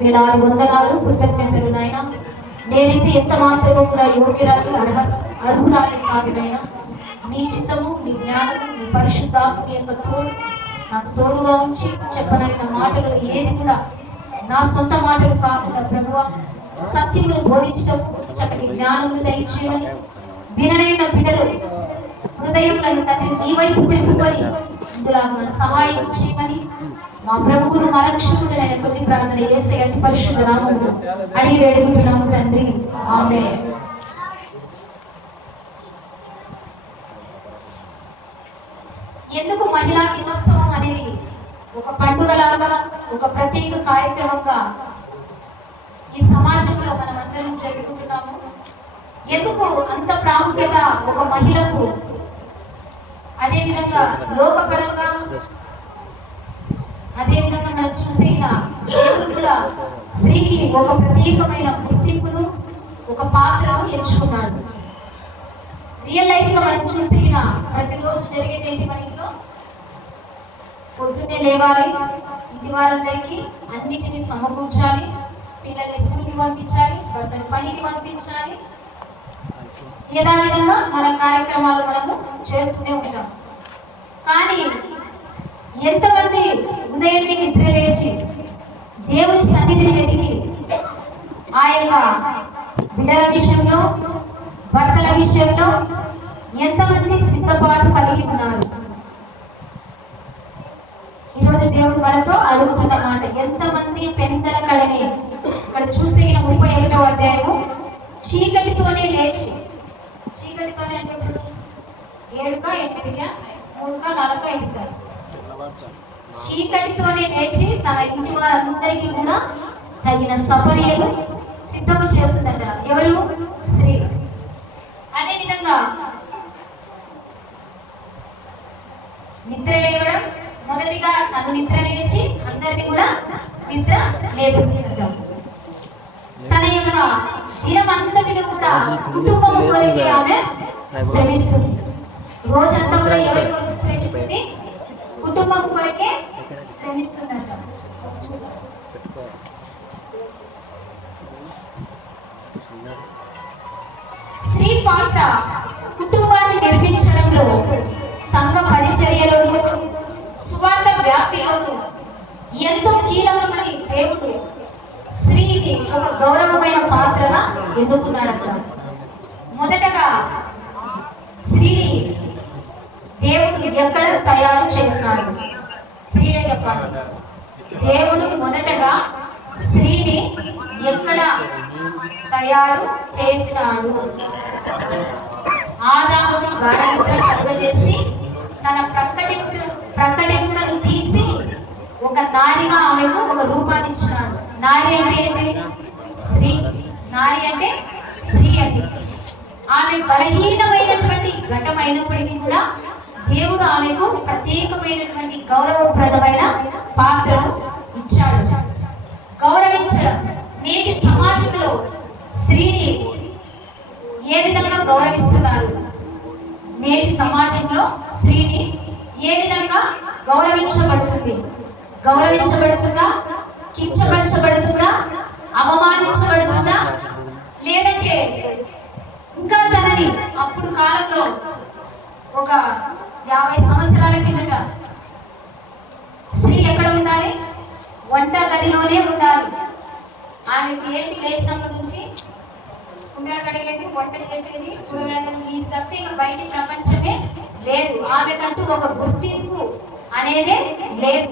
వేలాది వందనాలు కృతజ్ఞతలు నాయన. నేనైతే ఎంత మాత్రము కూడా యోగ్యురాలి అర్హురాలి కాదు నాయన. నీ చిత్తము, నీ జ్ఞానము, నీ పరిశుద్ధాత్మ యొక్క తోడు నాకు తోడుగా ఉంచి చెప్పనైన మాటలు ఏది కూడా నా సొంత మాటలు కాకుండా ప్రభువా సత్యమును బోధించటము, చక్కటి జ్ఞానమును దయచేయమని, విననైన బిడ్డలు హృదయములను తండ్రి నీ వైపు తిప్పుకొని ఇందులో సహాయం చేయమని మా ప్రభువును మా రక్షకుడైన కొద్ది ప్రార్థన యేసయ్య అతి పరిశుద్ధ నామమున అడిగి వేడుకుంటున్నాము తండ్రి, ఆమేన్. ఎందుకు మహిళా దినోత్సవం అనేది ఒక పండుగలాగా, ఒక ప్రత్యేక కార్యక్రమంగా ఈ సమాజంలో మనం అందరం జరుపుకుంటున్నాము? ఎందుకు అంత ప్రాముఖ్యత ఒక మహిళకు? అదేవిధంగా లోకపరంగా, అదేవిధంగా మనం చూస్తే దేవుడు కూడా స్త్రీకి ఒక ప్రత్యేకమైన గుర్తింపును, ఒక పాత్రను ఎంచుకున్నాడు. రియల్ లైఫ్ లో మనం చూస్తే ప్రతిరోజు జరిగేది ఏంటి? మన ఇంట్లో పొద్దున్నే లేవాలి, ఇంటి వారందరికీ అన్నిటినీ సమకూర్చాలి, పిల్లల్ని స్కూల్కి పంపించాలి, భర్తను పనికి పంపించాలి. యథావిధంగా మన కార్యక్రమాలు మనము చేస్తూనే ఉంటాం. కానీ ఎంతమంది ఉదయమే నిద్ర లేచి దేవుని సన్నిధిని వెతికి ఆ యొక్క బిడ్డల విషయంలో, భర్తల విషయంలో ఎంతమంది సిద్ధపాటు కలిగి ఉన్నారు? ఈరోజు దేవుడు మనతో అడుగుతున్న మాట, ఎంతమంది పెందల కడనే. ఇక్కడ చూస్తే 31వ అధ్యాయము, చీకటితోనే లేచి, చీకటితోనే అంటే ఇప్పుడు 7కా 8కా 3కా 4కా 5కా, చీకటితోనే లేచి తన ఇంటి వారందరికీ కూడా తగిన సపర్యలు సిద్ధము చేస్తుందట. ఎవరు? స్త్రీ. అదేవిధంగా నిద్ర లేవడం, మొదటిగా తను నిద్ర లేచి అందరినీ కూడా నిద్ర లేపుతుందట. తన యొక్క దినమంతటిని కూడా కుటుంబం కొరకే ఆమె శ్రమిస్తుంది. రోజంతా కూడా ఎవరి కొరకు శ్రమిస్తుంది? కుటుంబం కొరకే శ్రమిస్తుందట. చూద్దాం. స్త్రీ పాత్ర కుటుంబాన్ని నిర్మించడంలో, సంఘ పరిచర్యలోను, సువార్త వ్యాప్తిలోను ఎంతో కీలకమని దేవుడు స్త్రీని ఒక గౌరవమైన పాత్రగా ఎన్నుకున్నాడట. మొదటగా స్త్రీని దేవుడు ఎక్కడ తయారు చేసినాడు? స్త్రీనే చెప్పాలి. దేవుడు మొదటగా స్త్రీని ఎక్కడ తయారు చేసినాడు? ఆదాముని గాఢనిద్ర కలుగజేసి తన ప్రక్కటెముకను తీసి ఒక నారిగా ఆమెకు ఒక రూపాన్ని ఇచ్చినాడు. నారి అంటే ఏంటి? స్త్రీ. నారి అంటే స్త్రీ అని. ఆమె బలహీనమైనటువంటి ఘటమైనప్పటికీ కూడా దేవుడు ఆమెకు ప్రత్యేకమైనటువంటి గౌరవప్రదమైన పాత్రను ఇచ్చాడు. గౌరవించడం. నేటి సమాజంలో స్త్రీని ఏ విధంగా గౌరవిస్తున్నారు? నేటి సమాజంలో స్త్రీని ఏ విధంగా గౌరవించబడుతుంది? గౌరవించబడుతుందా? కించపరచబడుతుందా? అవమానించబడుతుందా? లేదంటే ఇంకా తనని అప్పుడు కాలంలో ఒక 50 సంవత్సరాల కిందట స్త్రీ ఎక్కడ ఉండాలి? వంట గదిలోనే ఉండాలి. ఆమెకు ఏంటి? లేచినప్పటి నుంచి కుండలు కడిగేది, వంటలు చేసేది, కూరగాయలు, ఇది తప్పితే బయటి ప్రపంచమే లేదు. ఆమెకంటూ ఒక గుర్తింపు అనేదే లేదు.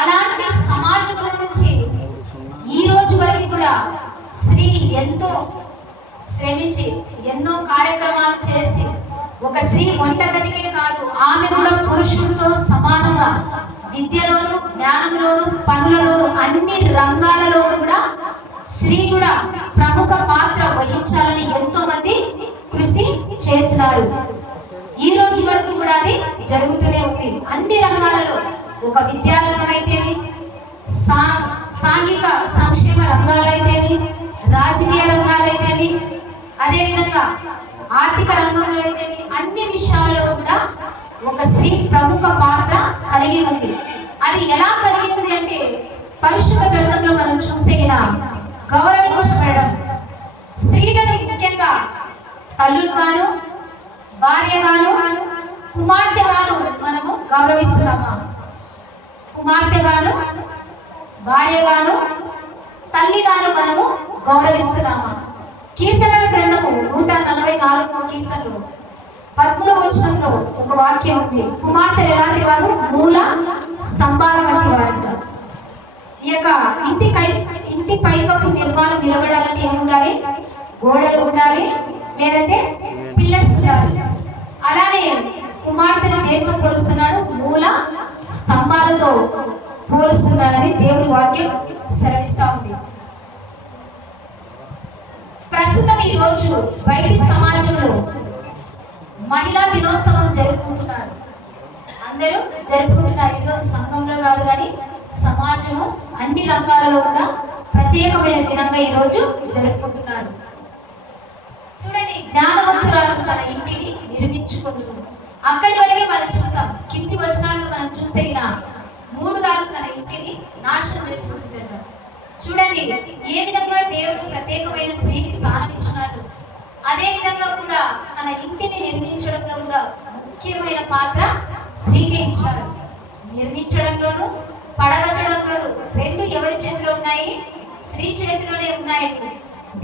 అలాంటి సమాజంలో నుంచి ఈ రోజు వరకు కూడా స్త్రీ ఎంతో శ్రమించి ఎన్నో కార్యక్రమాలు చేసి, ఒక స్త్రీ వంటగదికే కాదు, ఆమె కూడా పురుషులతో సమానంగా విద్యలోను, జ్ఞానంలోను, పనులలోను, అన్ని రంగాలలో కూడా స్త్రీ కూడా ప్రముఖ పాత్ర వహించాలని ఎంతో మంది కృషి చేస్తున్నారు. ఈ రోజు వరకు కూడా అది జరుగుతూనే ఉంది. అన్ని రంగాలలో, ఒక విద్యారంగం అయితేమి, సాంఘిక సంక్షేమ రంగాలైతేమి, రాజకీయ రంగాలైతేమి, అదేవిధంగా ఆర్థిక రంగంలో అయితేమి, అన్ని విషయాలలో కూడా ఒక స్త్రీ ప్రముఖ పాత్ర కలిగి ఉంది. అది ఎలా కలిగి ఉంది అంటే పరిశుద్ధ గ్రంథంలో మనం చూస్తే గౌరవించబడడం, స్త్రీలను ముఖ్యంగా తల్లులుగాను, భార్యగాను, కుమార్తెగాను మనము గౌరవిస్తున్నామా? కుమార్తెగాను, భార్యగాను, తల్లిగాను మనము గౌరవిస్తున్నామా? కీర్తనల గ్రంథము 144వ కీర్తనలో 13వ వచనంలో ఒక వాక్యం ఉంది. కుమార్తెలు ఎలాంటి వారు? మూల స్తంభాల వంటి వారంట. ఈ యొక్క ఇంటి పైకప్పు నిర్మాణం నిలబడాలంటే ఏముండాలి? గోడలు ఉండాలి, లేదంటే పిల్లర్స్ ఉండాలి. అలానే కుమార్తెను దేనితో పోలుస్తున్నాడు? మూల స్తంభాలతో పోలుస్తున్నాడని దేవుని వాక్యం సెలవిస్తా ఉంది. ప్రస్తుతం ఈ రోజు బయటి సమాజంలో మహిళా దినోత్సవం జరుపుకుంటున్నారు. అందరూ జరుపుకుంటున్నారు. ఈరోజు సంఘంలో కాదు కానీ సమాజము అన్ని రంగాలలో కూడా ప్రత్యేకమైన దినంగా ఈరోజు జరుపుకుంటున్నారు. చూడండి, జ్ఞానవంతురాలు తన ఇంటిని నిర్మించుకుంటుంది. అక్కడి వరకే మనం చూస్తాం. కింది వచనాలను మనం చూస్తే 3 రాళ్ళు తన ఇంటిని నాశనం చేసుకుంటుందంట. చూడండి ఏ విధంగా దేవుడు ప్రత్యేకమైన స్త్రీకి స్థానం ఇచ్చినాడు. అదే విధంగా కూడా తన ఇంటిని నిర్మించడంలో కూడా ముఖ్యమైన పాత్ర స్త్రీకే ఇచ్చాడు. నిర్మించడంలోను పడగట్టడంలోను 2 ఎవరి చేతిలో ఉన్నాయి? స్త్రీ చేతిలోనే ఉన్నాయని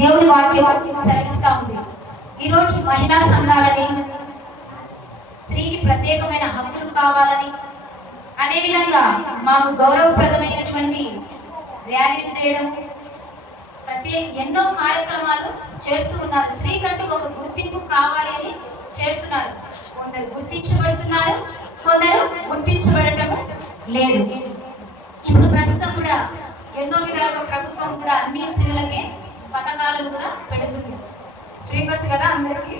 దేవుని వాక్యం సెలవిస్తా ఉంది. ఈరోజు మహిళా సంఘాలని, స్త్రీకి ప్రత్యేకమైన హక్కులు కావాలని, అదేవిధంగా మాకు గౌరవప్రదమైనటువంటి ర్యాలీలు చేయడం, ఎన్నో కార్యక్రమాలు చేస్తూ ఉన్నారు. స్త్రీకంటూ ఒక గుర్తింపు కావాలి అని చేస్తున్నారు. కొందరు గుర్తించబడుతున్నారు, కొందరు గుర్తించబడటం లేదు. ఇప్పుడు ప్రస్తుతం కూడా ఎన్నో విధాలుగా ప్రభుత్వం కూడా అన్ని స్త్రీలకే పథకాలను కూడా పెడుతుంది. ఫ్రీ బస్ కదా, అందరికీ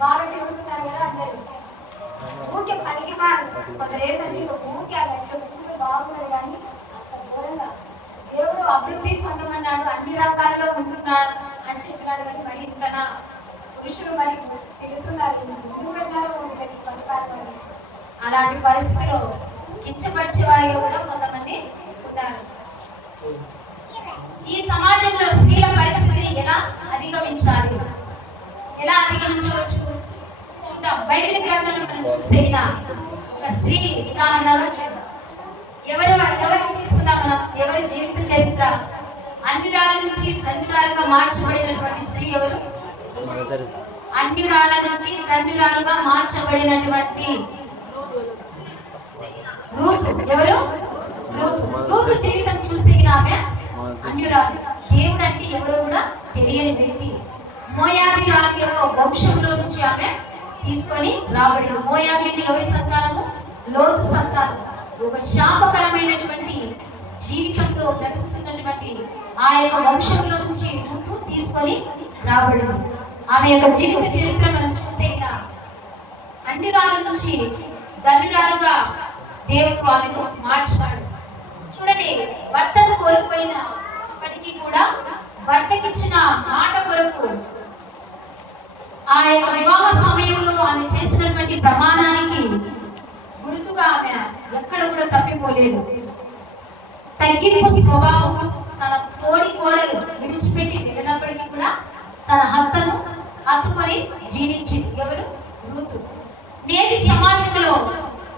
బాగా తిరుగుతున్నారు కదా అందరూ. ఊకే పనికి కొందరు ఏంటంటే ఇంకా ఊకే అలా చెప్పుకుంటే బాగుంటుంది, కానీ అంత ఘోరంగా దేవుడు అభివృద్ధి పొందమన్నాడు, అన్ని రంగాల్లో ముందున్నాడు అని చెప్పినాడు. కానీ మరి ఇంతనా పురుషులు మరి తిడుతున్నారు, ఎందుకు పెట్టినారో పథకాలు అని. అలాంటి పరిస్థితిలో కించపరిచే వారిగా కూడా కొంతమంది ఉన్నారు. ఈ సమాజంలో స్త్రీల పరిస్థితిని ఎలా అధిగమించాలి, ఎలా అధిగమించవచ్చు చూద్దాం. బైబిల్ గ్రంథంలో మనం చూస్తే ఒక స్త్రీ ఉదాహరణగా చూద్దాం. ఎవరిని తీసుకుందాం మనం? ఎవరి జీవిత చరిత్ర? అన్యురాల నుంచి ధన్యురాలుగా మార్చబడినటువంటి స్త్రీ ఎవరు? అన్యురాల నుంచి ధన్యురాలుగా మార్చబడినటువంటి రూతు. ఎవరు? రూతు జీవితం చూస్తే ఆమె అన్యురాలు. దేవుడు అంటే ఎవరో కూడా తెలియని వ్యక్తి. మోయాబీరాలు యొక్క వంశంలో నుంచి ఆమె తీసుకొని రాబడింది. మోయాబీని ఎవరి సంతానము? లోతు సంతానం. ఒక శాపకరమైనటువంటి జీవితంలో బ్రతుకుతున్నటువంటి ఆ యొక్క వంశంలో నుంచి రూతు తీసుకొని రాబడింది. ఆమె యొక్క జీవిత చరిత్ర మనం చూస్తే అన్యురాలు నుంచి ధన్యురాలుగా దేవుడు ఆమెను మార్చాడు. చూడండి, భర్తను కోల్పోయినప్పటికీ కూడా భర్తకిచ్చిన మాట కొరకు ఆ యొక్క వివాహ సమయంలో ఆమె చేసినటువంటి ప్రమాణానికి గుర్తుగా ఆమె ఎక్కడ కూడా తప్పిపోలేదు. తగ్గింపు స్వభావం. తన తోడి కోడలు విడిచిపెట్టి వెళ్ళినప్పటికీ కూడా తన హత్తను హత్తుకొని జీవించింది. ఎవరు? రూతు. నేటి సమాజంలో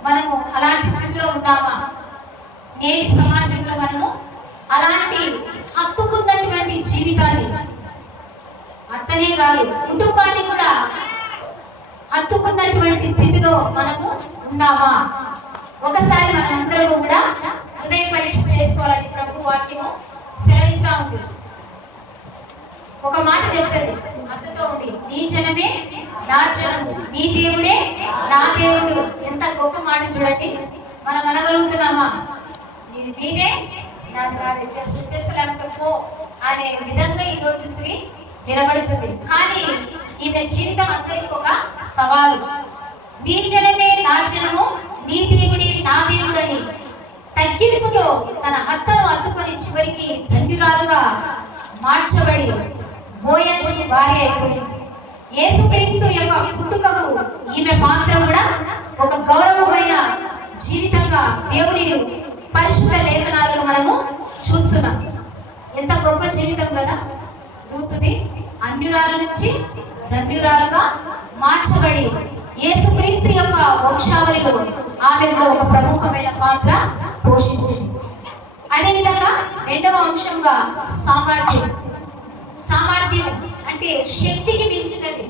మనము అలాంటి స్థితిలో ఉన్నామా? నేటి సమాజంలో మనము అలాంటి హత్తుకున్నటువంటి జీవితాన్ని, అత్తనే కాదు కుటుంబాన్ని కూడా హత్తుకున్నటువంటి స్థితిలో మనము ఉన్నామా? ఒకసారి మనమందరూ కూడా హృదయ పరీక్ష చేసుకోవాలని ప్రభు వాక్యము సెలవిస్తా ఉంది. ఒక మాట చెప్తుంది, అత్తతో ఉండి, నీ జనమే నా జనము, నీ దేవుడే నా దేవుడు. ఎంత గొప్ప మాట చూడండి. మనం అనగలుగుతున్నామా? ఇది నీదే, నాది నాదే, చేస్తలేకపోతే పో అనే విధంగా ఈరోజు స్త్రీ నిలబడుతుంది. కానీ ఈమె జీవితం అందరికీ ఒక సవాలు. నీ జనమే నా జనము, నీ దేవుడే నా దేవుడు అని తగ్గింపుతో తన హత్తను హత్తుకొని చివరికి ధన్యురాలుగా మార్చబడి బోయజీ భార్య అయిపోయింది. యేసుక్రీస్తు యొక్క పుట్టుకకు ఈమె పాత్ర కూడా ఒక గౌరవమైన జీవితంగా దేవుని పరిశుద్ధ లేఖనాలలో మనము చూస్తున్నాం. ఎంత గొప్ప జీవితం కదా రూతుది. అన్యురాల నుంచి ధన్యురాలుగా మార్చబడి యేసుక్రీస్తు యొక్క వంశావళిలో ఆమె కూడా ఒక ప్రముఖమైన పాత్ర పోషించింది. అదేవిధంగా రెండవ అంశంగా సామర్థ్యం అంటే శక్తికి మించినది.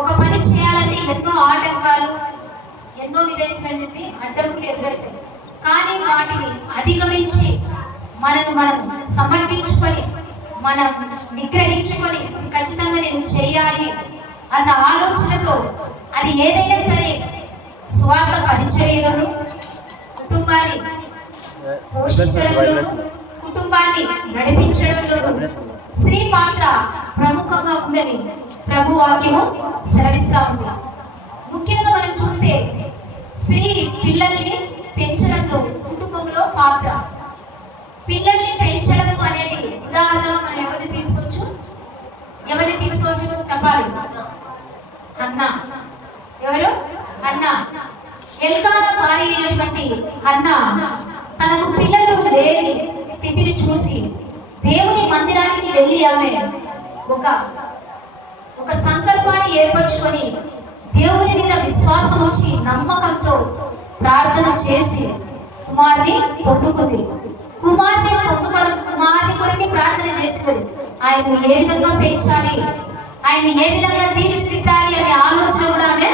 ఒక పని చేయాలంటే ఎన్నో ఆటంకాలు, ఎన్నో విధమైనటువంటి అడ్డంకులు ఎదురవుతాయి. కానీ వాటిని అధిగమించి మనం సమర్థించుకొని, మనం నిగ్రహించుకొని ఖచ్చితంగా నేను చేయాలి అన్న ఆలోచనతో అది ఏదైనా సరే స్వార్థ పరిచర్యలను, కుటుంబాన్ని పోషించడంలోను, కుటుంబాన్ని నడిపించడంలోను స్త్రీ పాత్ర ప్రముఖంగా ఉందని ప్రభు వాక్యము సెలవిస్తా ఉంది. ముఖ్యంగా మనం చూస్తే స్త్రీ పిల్లల్ని పెంచడంలో కుటుంబంలో పాత్ర. పిల్లల్ని పెంచడం అనేది ఉదాహరణగా మనం ఎవరిని తీసుకోవచ్చు చెప్పాలి. హన్నా. ఎవరు? హన్నా. ఎల్కానా భార్య అయినటువంటి హన్నా తనకు పిల్లలు లేని స్థితిని చూసి దేవుని మందిరానికి వెళ్ళి ఆమె ఒక సంకల్పాన్ని ఏర్పరచుకొని దేవుని మీద విశ్వాసం ఉంచి నమ్మకంతో ప్రార్థన చేసి కుమార్ని పొందుకుంది. కుమార్ని కొరకు ప్రార్థన చేసినది. ఆయన ఏ విధంగా పెంచాలి, ఆయన ఏ విధంగా తీర్చిదిద్దాలి అనే ఆలోచన కూడా ఆమె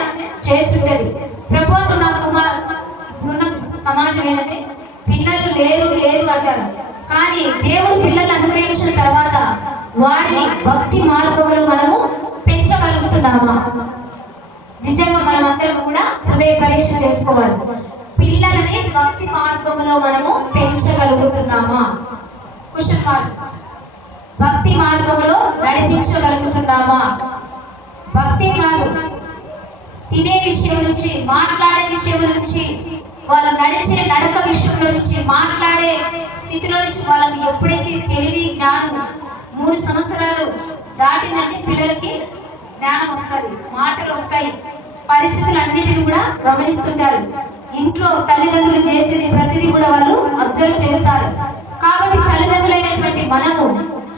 చేస్తుంటది. ప్రభువు నా ఇప్పుడున్న సమాజం ఏంటంటే పిల్లలు లేరు అంటారు. కానీ దేవుడు పిల్లల్ని అనుగ్రహించిన తర్వాత వారిని భక్తి మార్గంలో మనము పెంచగలుగుతున్నామా? నిజంగా మనం అందరం కూడా హృదయ పరీక్ష చేసుకోవాలి. పిల్లలని భక్తి మార్గంలో మనము పెంచగలుగుతున్నామా? Question mark. భక్తి మార్గంలో నడిపించగలుగుతున్నామా? భక్తి కాదు, తినే విషయం నుంచి, మాట్లాడే విషయం నుంచి, వాళ్ళు నడిచే నడక విషయంలో నుంచి, మాట్లాడే స్థితిలో నుంచి వాళ్ళకి ఎప్పుడైతే తెలివి జ్ఞానం 3 సంవత్సరాలు దాటిందంటే పిల్లలకి జ్ఞానం వస్తుంది, మాటలు వస్తాయి, పరిస్థితులు అన్నిటిని కూడా గమనిస్తుంటారు. ఇంట్లో తల్లిదండ్రులు చేసేది ప్రతిదీ కూడా వాళ్ళు అబ్జర్వ్ చేస్తారు. కాబట్టి తల్లిదండ్రులైనటువంటి మనము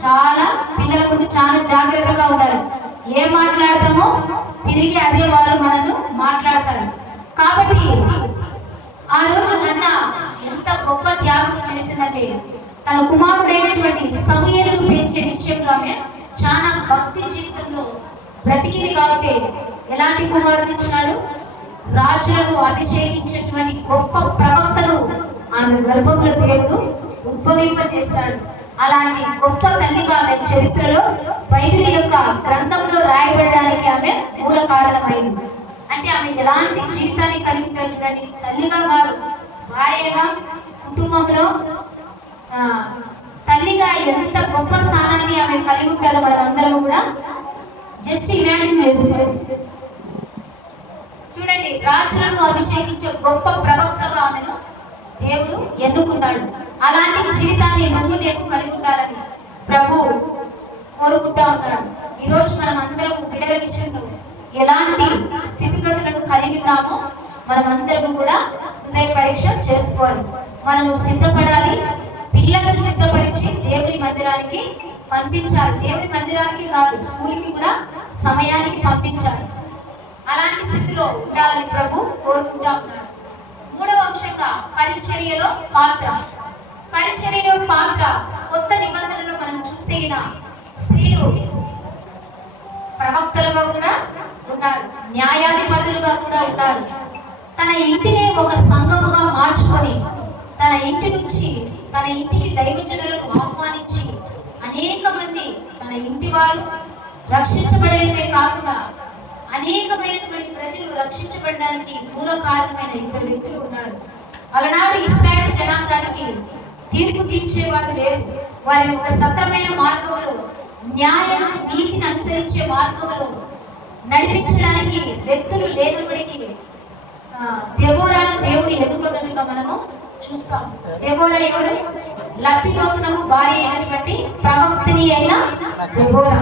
చాలా పిల్లల ముందు చాలా జాగ్రత్తగా ఉండాలి. ఏం మాట్లాడతామో తిరిగి అదే వాళ్ళు మనల్ని మాట్లాడతారు. కాబట్టి ఆ రోజు హన్నా ఎంత గొప్ప త్యాగం చేసిందంటే తన కుమారుడైనటువంటి సమూయేలును పెంచే విషయంలో ఆమె చాలా భక్తి జీవితంలో బ్రతికింది. కాబట్టి ఎలాంటి కుమారుడు ఇచ్చినాడు? రాజులను అభిషేకించేటువంటి గొప్ప ప్రవక్తను ఆమె గర్భంలో దేవుడు ఉద్భవింపజేసినాడు. అలాంటి గొప్ప తల్లిగా ఆమె చరిత్రలో బైబిల్ యొక్క గ్రంథంలో రాయబడడానికి ఆమె మూల కారణమైంది. అంటే ఆమె ఎలాంటి జీవితాన్ని కలిగి ఉంటారు చూడండి. తల్లిగా కాదు, భార్యగా, కుటుంబంలో తల్లిగా ఎంత గొప్ప స్థానాన్ని ఆమె కలిగి ఉంటుందో మనం అందరము కూడా జస్ట్ ఇమాజిన్ చేసుకోండి. చూడండి, రాజులను అభిషేకించే గొప్ప ప్రవక్తగా ఆమెను దేవుడు ఎన్నుకున్నాడు. అలాంటి జీవితాన్ని నువ్వు నేను కలిగి ఉండాలని ప్రభు కోరుకుంటా ఉన్నాడు. ఈరోజు మనం అందరం బిడ్డల విషయంలో ఎలాంటి స్థితిగతులను కలిగి ఉన్నామో మనం అందరం కూడా హృదయ పరీక్ష చేసుకోవాలి. మనము సిద్ధపడాలి. పిల్లలను సిద్ధపరిచి దేవుని మందిరానికి పంపించాలి. దేవుని మందిరానికి కాదు, స్కూల్కి కూడా సమయానికి పంపించాలి. అలాంటి స్థితిలో ఉండాలని ప్రభు కోరుకుంటా ఉన్నారు. మూడవ అంశంగా పరిచర్యలో పాత్ర. పరిచర్యలో పాత్ర కొత్త నిబంధనలో మనం చూస్తే స్త్రీలు ప్రవక్తలుగా కూడా ఉన్నారు, న్యాయాధిపతులుగా కూడా ఉన్నారు. తన ఇంటిని ఒక సంఘముగా మార్చుకొని తన ఇంటి నుంచి తన ఇంటికి దైవజనులను ఆహ్వానించి అనేక మంది తన ఇంటి వారు రక్షించబడడమే కాకుండా అనేకమైనటువంటి ప్రజలు రక్షించబడడానికి మూల కారణమైన 2 వ్యక్తులు ఉన్నారు. అలనాడు ఇశ్రాయేలు జనాంగానికి తీర్పు తీర్చేవారు లేరు. వారిని ఒక సక్రమైన మార్గంలో, న్యాయం నీతిని అనుసరించే మార్గంలో నడిపించడానికి వ్యక్తులు లేనప్పటికీ దెబోరాను దేవుడు ఎన్నుకున్నట్టుగా మనము చూస్తాం. దెబోరా ఎవరు? లప్పితోతునకు భార్య అయినటువంటి ప్రవక్తని అయిన దెబోరా.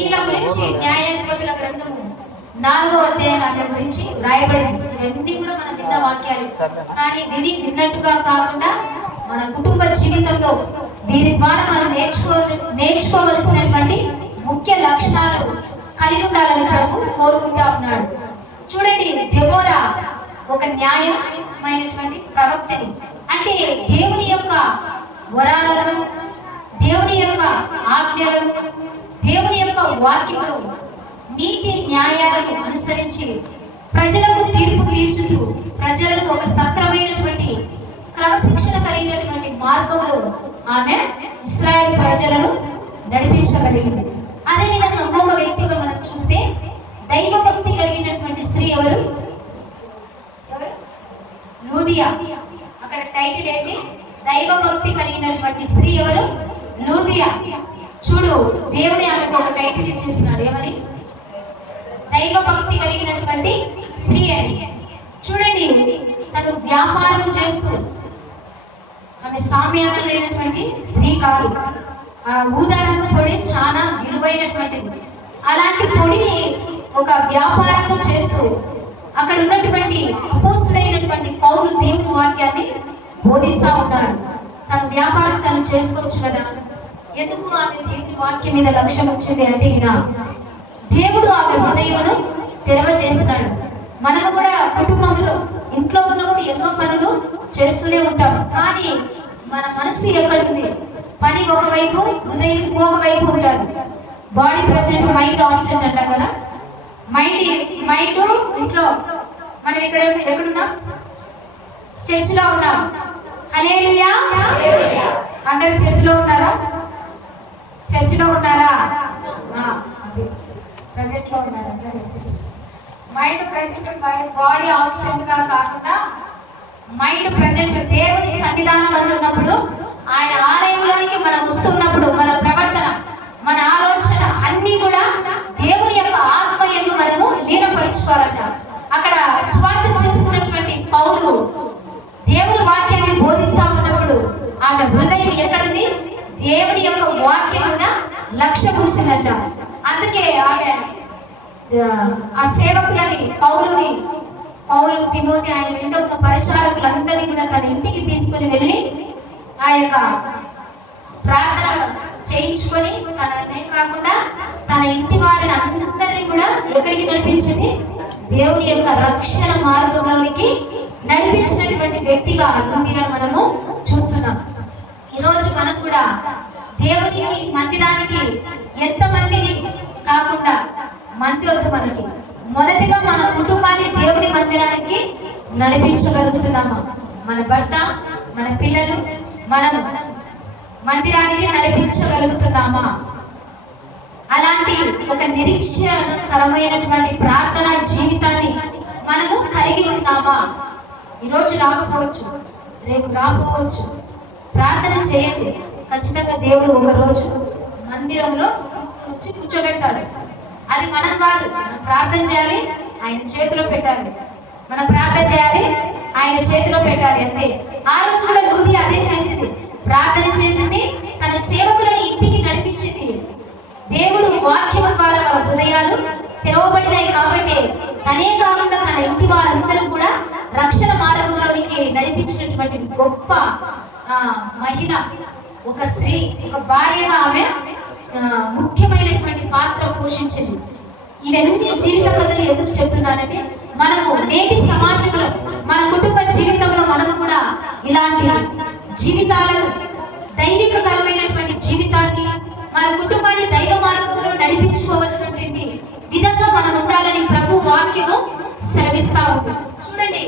ఈయన గురించి న్యాయాధిపతుల గ్రంథము 4వ అధ్యాయం ఆమె గురించి రాయబడింది. ఇవన్నీ కూడా మనం విన్న వాక్యాలు. కానీ విన్నట్టుగా కాకుండా మన కుటుంబ జీవితంలో వీరి ద్వారా మనం నేర్చుకోవలసినటువంటి ముఖ్య లక్షణాలు కలిగి ఉండాలని ప్రభు కోరుకుంటా ఉన్నాడు. చూడండి, దెబోరా ఒక న్యాయమైనటువంటి ప్రవక్తని, అంటే దేవుని యొక్క వరాలను, దేవుని యొక్క ఆజ్ఞలను, దేవుని యొక్క వాక్యములు, నీతి న్యాయాలను అనుసరించి ప్రజలకు తీర్పు తీర్చుతూ ప్రజలను ఒక సక్రమైనటువంటి క్రమశిక్షణ కలిగినటువంటి మార్గంలో ఆమె ఇశ్రాయేలు ప్రజలను నడిపించగలిగింది. అదేవిధంగా ఇంకొక వ్యక్తిగా మనం చూస్తే దైవభక్తి కలిగినటువంటి స్త్రీ ఎవరు? లూదియా. అక్కడ టైటిల్ ఏంటి? దైవభక్తి కలిగినటువంటి స్త్రీ ఎవరు? లూదియా. చూడు, దేవుని ఆమెకు ఒక టైటిల్ ఇచ్చేసినాడు. ఏమని? దైవభక్తి కలిగినటువంటి స్త్రీ అని. చూడండి, తను వ్యాపారం చేస్తూ, ఆమె సామాన్యమైనటువంటి స్త్రీ కాదు. ఆ ఊదారంగు పొడి చాలా విలువైనటువంటిది. అలాంటి పొడిని ఒక వ్యాపారంగా చేస్తూ అక్కడ ఉన్నటువంటి అపోస్తుడైనటువంటి పౌలు దేవుని వాక్యాన్ని బోధిస్తా ఉన్నాడు. తన వ్యాపారం తను చేసుకోవచ్చు కదా. ఎందుకు ఆమె దేవుని వాక్యం మీద లక్ష్యం వచ్చింది అంటే, దేవుడు ఆమె హృదయమును తెరవచేసినాడు. మనము కూడా కుటుంబంలో ఇంట్లో ఉన్నప్పుడు ఎన్నో పనులు చేస్తూనే ఉంటాం. కానీ మన మనసు ఎక్కడుంది? పని ఒకవైపు, హృదయం ఇంకొకవైపు ఉంటుంది. బాడీ ప్రెసెంట్, మైండ్ ఆబ్సెంట్ అంటాం కదా. మైండ్ ఇంట్లో. మనం ఎక్కడున్నాం? చర్చిలో ఉన్నాం. హల్లెలూయా. అందరూ చర్చిలో ఉన్నారా? చర్చిలో ఉన్నారా? అదే ప్రెసెంట్ లో ఉన్నారు అందరూ. మైండ్ ప్రెసెంట్, బాడీ ఆబ్సెంట్ గా కాకుండా మైండ్ ప్రెసెంట్. దేవుని సన్నిధానం వల్ల ఉన్నప్పుడు, ఆయన ఆలయంలోనికి మనం వస్తున్నప్పుడు మన ప్రవర్తన, మన ఆలోచన అన్ని కూడా దేవుని యొక్క ఆత్మ యందు మనము లీనపరుచుకోవాలంట. అక్కడ స్వార్థ చేస్తున్నటువంటి పౌలు దేవుని వాక్యాన్ని బోధిస్తా ఉన్నప్పుడు ఆమె హృదయం ఎక్కడుంది? దేవుని యొక్క వాక్యం మీద లక్ష్యం ఉంచిందంట. అందుకే ఆమె ఆ సేవకులని, పౌలు తిమోతి, ఆయన వెంట ఉన్న పరిచారకులందరినీ కూడా తన ఇంటికి తీసుకుని వెళ్ళి ఆ యొక్క ప్రార్థన చేయించుకొని, తననే కాకుండా తన ఇంటి వారిని అందరినీ కూడా ఎక్కడికి నడిపించింది? దేవుని యొక్క రక్షణ మార్గంలోనికి నడిపించినటువంటి వ్యక్తిగా లూదియా మనము చూస్తున్నాం. ఈరోజు మనం కూడా దేవునికి మందిరానికి ఎంతమందిని కాకుండా, మంది వద్దు మనకి, మొదటిగా మన కుటుంబాన్ని దేవుని మందిరానికి నడిపించగలుగుతున్నామా? మన భర్త, మన పిల్లలు, మనం మందిరానికి నడిపించగలుగుతున్నామా? అలాంటి ఒక నిరీక్షణకరమైనటువంటి ప్రార్థనా జీవితాన్ని మనము కలిగి ఉన్నామా? ఈరోజు రాకపోవచ్చు, రేపు రాకపోవచ్చు. ప్రార్థన చేయండి. ఖచ్చితంగా దేవుడు ఒక రోజు మందిరంలో తీసుకొచ్చి కూర్చోబెడతాడు. అది మనం కాదు, మనం ప్రార్థన చేయాలి, ఆయన చేతిలో పెట్టాలి. మనం ప్రార్థన చేయాలి, ఆయన చేతిలో పెట్టాలి, అంతే. ఆ రోజు కూడా లూదియా అదే చేసింది. ప్రార్థన చేసింది, తన సేవకులను ఇంటికి నడిపించింది. దేవుడు వాక్యము ద్వారా వాళ్ళ హృదయాలు తెరవబడినాయి కాబట్టి తనే కాకుండా తన ఇంటి వారందరూ కూడా రక్షణ మార్గంలోనికి నడిపించినటువంటి గొప్ప మహిళ, ఒక స్త్రీ, ఒక భార్యగా ఆమె ముఖ్యమైనటువంటి పాత్ర పోషించింది. ఇవన్నీ జీవిత కథలు ఎందుకు చెప్తున్నానంటే, మనము నేటి సమాజంలో, మన కుటుంబ జీవితంలో మనము కూడా ఇలాంటి జీవితాలను, దైవికకరమైనటువంటి జీవితాన్ని, మన కుటుంబాన్ని దైవ మార్గంలో నడిపించుకోవాల్సినటువంటి విధంగా మనం ఉండాలని ప్రభు వాక్యము సెలవిస్తా ఉంది. చూడండి,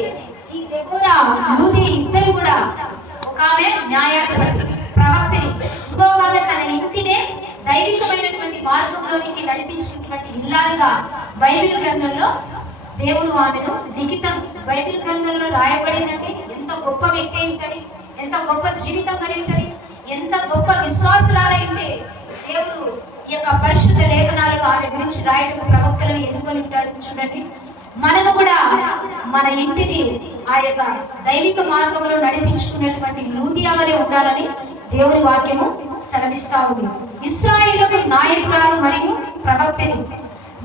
ఈ దెబోరా, లూదియా ఇద్దరు కూడా, ఒక ఆమె న్యాయాధిపతి, ప్రవక్తని, ఇంకొక ఆమె తన ఇంటినే దైవికమైనటువంటి మార్గంలోనికి నడిపించినటువంటి ఇల్లాలుగా బైబిల్ గ్రంథంలో దేవుడు ఆమెను లిఖితం, బైబిల్ గ్రంథంలో రాయబడిందంటే ఎంత గొప్ప వ్యక్తి అయి ఉంటుంది, ఎంత గొప్ప జీవితం కలిగి ఉంటుంది, ఎంత గొప్ప విశ్వాసురాలై ఉంటే దేవుడు ఈ యొక్క పరిశుద్ధ లేఖనాలను ఆమె గురించి రాయటకు ప్రవక్తలను ఎన్నుకొని ఉంటాడు. చూడండి, మనము కూడా మన ఇంటిని ఆ యొక్క దైవిక మార్గంలో నడిపించుకునేటువంటి లూదియా వలె ఉండాలని దేవుని వాక్యము సెలవిస్తా ఉంది. ఇశ్రాయేలుకు నాయకురాలు మరియు ప్రవక్తని,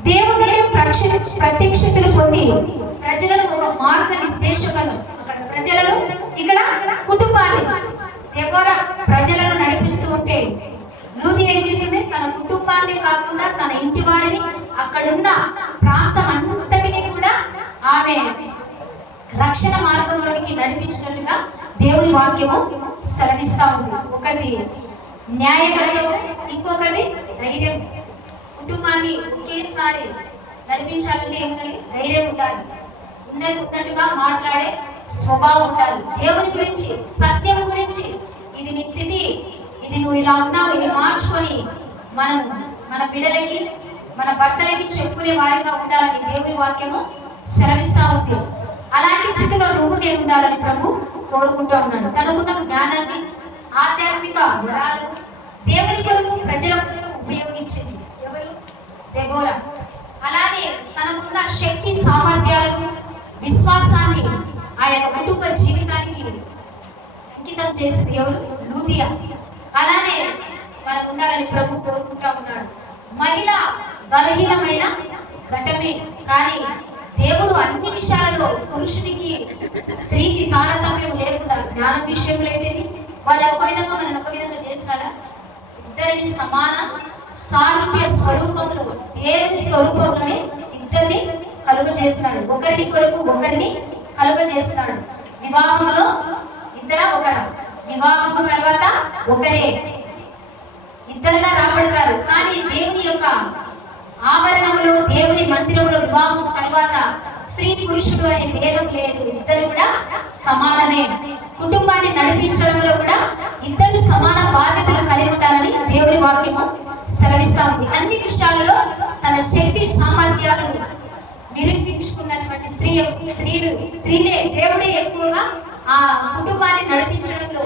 దేవుని ప్రత్యక్షతలు పొంది ప్రజలను ఒక మార్గ నిర్దేశకులు, అక్కడ ప్రజలను, ఇక్కడ కుటుంబాన్ని. దెబోరా ప్రజలను నడిపిస్తూ ఉంటే లూది ఏం చేసింది? తన కుటుంబాన్ని కాకుండా తన ఇంటి వారిని, అక్కడున్న ప్రాంతం అంతటిని కూడా ఆమె రక్షణ మార్గంలోనికి నడిపించినట్లుగా దేవుని వాక్యము సెలవిస్తా ఉంది. ఒకటి న్యాయగతం, ఇంకొకటి ధైర్యం. కుటుంబాన్ని ఒకేసారి నడిపించాలంటే ఏమని? ధైర్యం ఉండాలి, ఉన్నట్టుగా మాట్లాడే స్వభావం ఉండాలి. దేవుని గురించి, సత్యం గురించి, ఇది నీ స్థితి, ఇది నువ్వు ఇలా ఉన్నావు, ఇది మార్చుకొని మనం మన బిడ్డలకి, మన భర్తలకి చెప్పుకునే వారిగా ఉండాలని దేవుని వాక్యము సెలవిస్తా ఉంది. అలాంటి స్థితిలో నువ్వు నేను ఉండాలని ప్రభు కోరుకుంటూ ఉన్నాడు. తనకున్న జ్ఞానాన్ని, ఆధ్యాత్మిక వరాలను దేవుని కొరకు, ప్రజల కొరకు ఉపయోగించింది ఎవరు? దెబోరా. అలానే తనకున్న శక్తి, సామర్థ్యాలను, విశ్వాసాన్ని ఆ యొక్క కుటుంబ జీవితానికి అంకితం చేసింది ఎవరు? లూదియా. అలానే మనం ఉండాలని ప్రభు కోరుకుంటా ఉన్నాడు. మహిళ బలహీనమైన ఘటమే, కానీ దేవుడు అన్ని విషయాలలో పురుషునికి స్త్రీకి తారతమ్యం లేకుండా, జ్ఞానం విషయంలో అయితేవి వాళ్ళు ఒక విధంగా మనం ఒక విధంగా చేస్తున్నాడా? ఇద్దరిని సమాన సారూప్య స్వరూపంలో, దేవుని స్వరూపంలోనే ఇద్దరిని కలుగ చేస్తున్నాడు. ఒకరిని కొరకు ఒకరిని కలుగ చేస్తున్నాడు. వివాహంలో ఇద్దరు ఒకరు, వివాహము తర్వాత ఒకరే, ఇద్దరుగా రాబడతారు. కానీ దేవుని యొక్క ఆవరణములో, దేవుని మందిరంలో వివాహం తర్వాత స్త్రీ పురుషుడు అనే భేదం లేదు, ఇద్దరు కూడా సమానమే. కుటుంబాన్ని నడిపించడంలో కూడా ఇద్దరు సమాన బాధ్యతలు కలిగి ఉండాలని దేవుని వాక్యము సెలవిస్తా ఉంది. అన్ని విషయాల్లో తన శక్తి సామర్థ్యాలను నిరూపించుకున్నటువంటి స్త్రీలే, దేవుడే ఎక్కువగా ఆ కుటుంబాన్ని నడిపించడంలో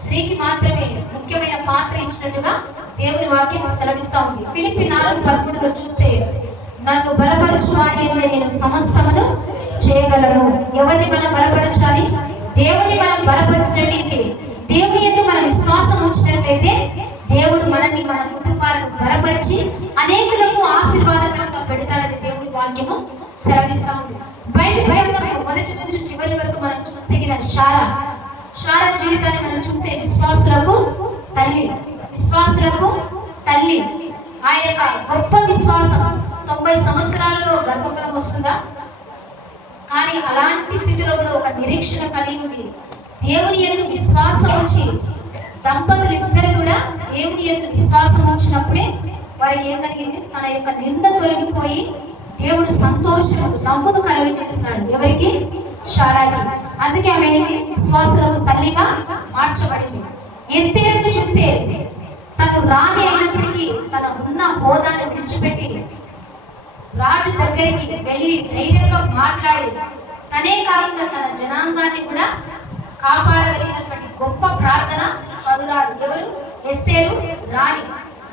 స్త్రీకి మాత్రమే ముఖ్యమైన పాత్ర ఇచ్చినట్టుగా దేవుని వాక్యం సెలవిస్తా ఉంది. ఫిలిప్పీ 4:13లో చూస్తే, నన్ను బలపరచు వారి యందు నేను సమస్తమును చేయగలను. ఎవరిని మనం బలపరచాలి? దేవుని మనం బలపరిచినట్లయితే, దేవుని యందు మనం విశ్వాసం ఉంచినట్లయితే, దేవుడు మనల్ని, మన కుటుంబాలను బలపరిచి అనేకులకు ఆశీర్వాదకరంగా పెడతాడని దేవుని వాక్యము సెలవిస్తా ఉంది. బైబిల్ గ్రంథంలో మొదటి నుంచి చివరి వరకు మనం చూస్తే శారా జీవితాన్ని మనం చూస్తే విశ్వాసులకు తల్లి. ఆ యొక్క గొప్ప విశ్వాసం, 90 సంవత్సరాలలో గర్భఫలం వస్తుందా? కానీ అలాంటి స్థితిలో కూడా ఒక నిరీక్షణ కలిగి ఉంది. దేవుని యందు విశ్వాసం ఉంచి, దంపతులు ఇద్దరు కూడా దేవుని యందు విశ్వాసం ఉంచినప్పుడే వారికి ఏం కలిగింది? తన యొక్క నింద తొలగిపోయి దేవుడు సంతోషం, నవ్వును కలుగజేస్తున్నాడు. ఎవరికి? శారాకి. అందుకే ఆమె విశ్వాసులకు తల్లిగా మార్చబడింది. ఎస్తేరును చూస్తే, తను రాణి అయినప్పటికీ తన ఉన్న హోదాను విడిచిపెట్టి రాజు దగ్గరికి వెళ్ళి ధైర్యంగా మాట్లాడి, తనే కాకుండా తన జనాంగాన్ని కూడా కాపాడగలిగినటువంటి గొప్ప ప్రార్థన పరురాలు. ఎవరు? ఎస్తేరు.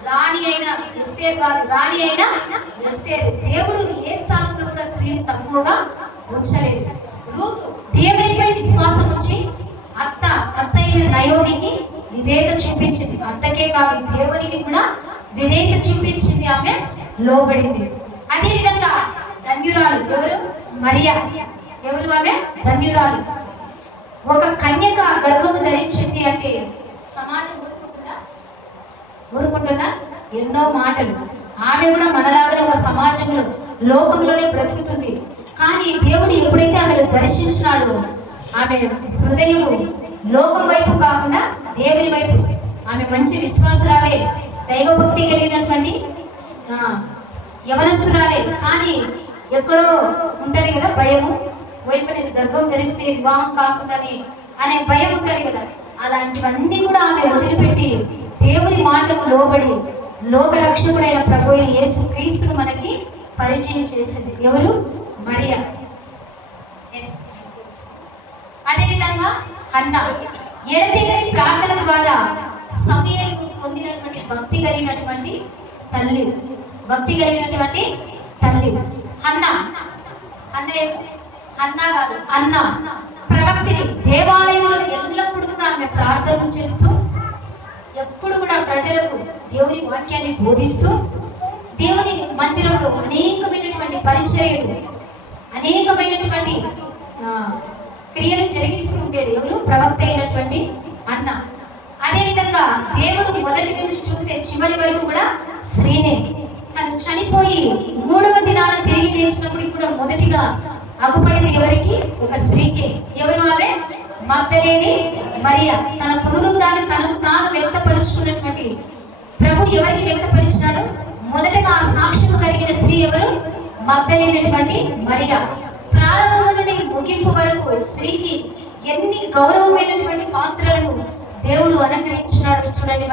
రాణి అయిన ఎస్తేరు కాదు, రాణి అయిన ఎస్తేరు. దేవుడు ఏ స్థానంలో కూడా స్త్రీని తక్కువగా ఉంచలేదు. రూతు దేవునిపై విశ్వాసం ఉంచి అత్త అయిన నయోమికి విధేయత చూపించింది. అత్తకే కాదు, దేవునికి కూడా విధేయత చూపించింది. ఆమె లోబడింది. అదే విధంగా ధన్యురాలు. ఎవరు? మరియా. ఎవరు ఆమె? ధన్యురాలు. ఒక కన్యక గర్భము ధరించింది అంటే సమాజం ఊరుకుంటుందా? ఎన్నో మాటలు. ఆమె కూడా మనలాగానే ఒక సమాజంలో, లోకంలోనే బ్రతుకుతుంది. కానీ దేవుడు ఎప్పుడైతే ఆమెను దర్శించినాడో, ఆమె హృదయము లోకం వైపు కాకుండా దేవుని వైపు, ఆమె మంచి విశ్వాసరాలే, దైవభక్తి కలిగినటువంటి యవనస్తురాలే. కానీ ఎక్కడో ఉంటది కదా భయము, వైపు నేను గర్భం ధరిస్తే వివాహం కాకుండానే అనే భయం ఉంటది కదా. అలాంటివన్నీ కూడా ఆమె వదిలిపెట్టి దేవుని మాటకు లోబడి లోకరక్షకుడైన ప్రభు అయిన యేసు క్రీస్తును మనకి పరిచయం చేసింది. ఎవరు? మరియా. అదేవిధంగా హన్నా ఎడతెగని ప్రార్థన ద్వారా సమూయేలు పొందినటువంటి భక్తి కలిగినటువంటి తల్లి. హన్నా కాదు, అన్న ప్రవక్తిని. దేవాలయంలో ఎల్లప్పుడూ కూడా ఆమె ప్రార్థన చేస్తూ, ఎప్పుడు కూడా ప్రజలకు దేవుని వాక్యాన్ని బోధిస్తూ, దేవుని మందిరంలో అనేకమైనటువంటి పరిచర్యలు, అనేకమైనటువంటి క్రియలు జరిగిస్తూ ఉండేది. ఎవరు? ప్రవక్త అయినటువంటి అన్న. అదేవిధంగా దేవుడు మొదటి నుంచి చూస్తే చివరి వరకు కూడా స్త్రీనే. తను చనిపోయి 3వ దినాన తిరిగి లేచినప్పుడు కూడా మొదటిగా అగుపడింది ఎవరికి? ఒక స్త్రీకి. ఎవరు ఆమె? మగ్దలేని మరియ. తన పునరుద్ధాన్ని తనకు తాను వ్యక్తపరుచుకున్నటువంటి ప్రభు ఎవరికి వ్యక్తపరిచినాడు? మొదటగా ఆ సాక్ష్యం కలిగిన స్త్రీ ఎవరు? మగ్దలేనటువంటి మరియ. ప్రారంభం నుండి ముగింపు వరకు స్త్రీకి ఎన్ని గౌరవమైనటువంటి పాత్రలను దేవుడు అనుగ్రహించినాడు. చూడండి,